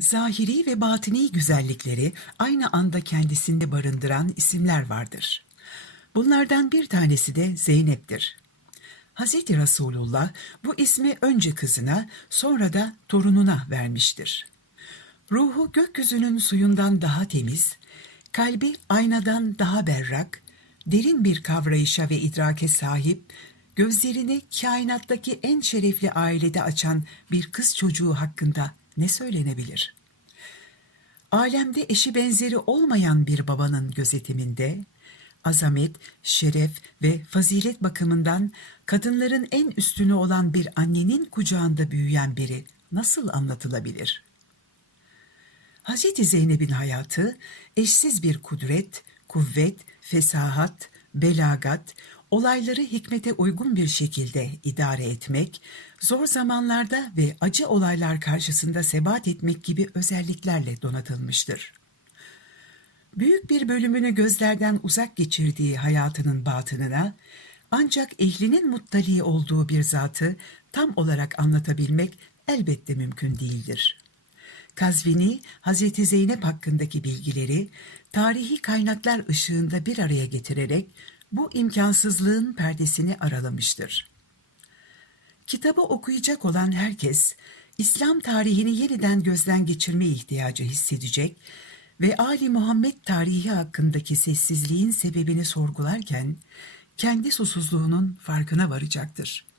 Zahiri ve batini güzellikleri aynı anda kendisinde barındıran isimler vardır. Bunlardan bir tanesi de Zeynep'tir. Hz. Resulullah bu ismi önce kızına sonra da torununa vermiştir. Ruhu gökyüzünün suyundan daha temiz, kalbi aynadan daha berrak, derin bir kavrayışa ve idrake sahip, gözlerini kainattaki en şerefli ailede açan bir kız çocuğu hakkında ne söylenebilir? Alemde eşi benzeri olmayan bir babanın gözetiminde, azamet, şeref ve fazilet bakımından kadınların en üstünü olan bir annenin kucağında büyüyen biri nasıl anlatılabilir?'' Hazreti Zeynep'in hayatı eşsiz bir kudret, kuvvet, fesahat, belagat, olayları hikmete uygun bir şekilde idare etmek, zor zamanlarda ve acı olaylar karşısında sebat etmek gibi özelliklerle donatılmıştır. Büyük bir bölümünü gözlerden uzak geçirdiği hayatının batınına, ancak ehlinin muttali olduğu bir zatı tam olarak anlatabilmek elbette mümkün değildir.'' Kazvini, Hazreti Zeynep hakkındaki bilgileri tarihi kaynaklar ışığında bir araya getirerek bu imkansızlığın perdesini aralamıştır. Kitabı okuyacak olan herkes, İslam tarihini yeniden gözden geçirme ihtiyacı hissedecek ve Ali Muhammed tarihi hakkındaki sessizliğin sebebini sorgularken kendi susuzluğunun farkına varacaktır.''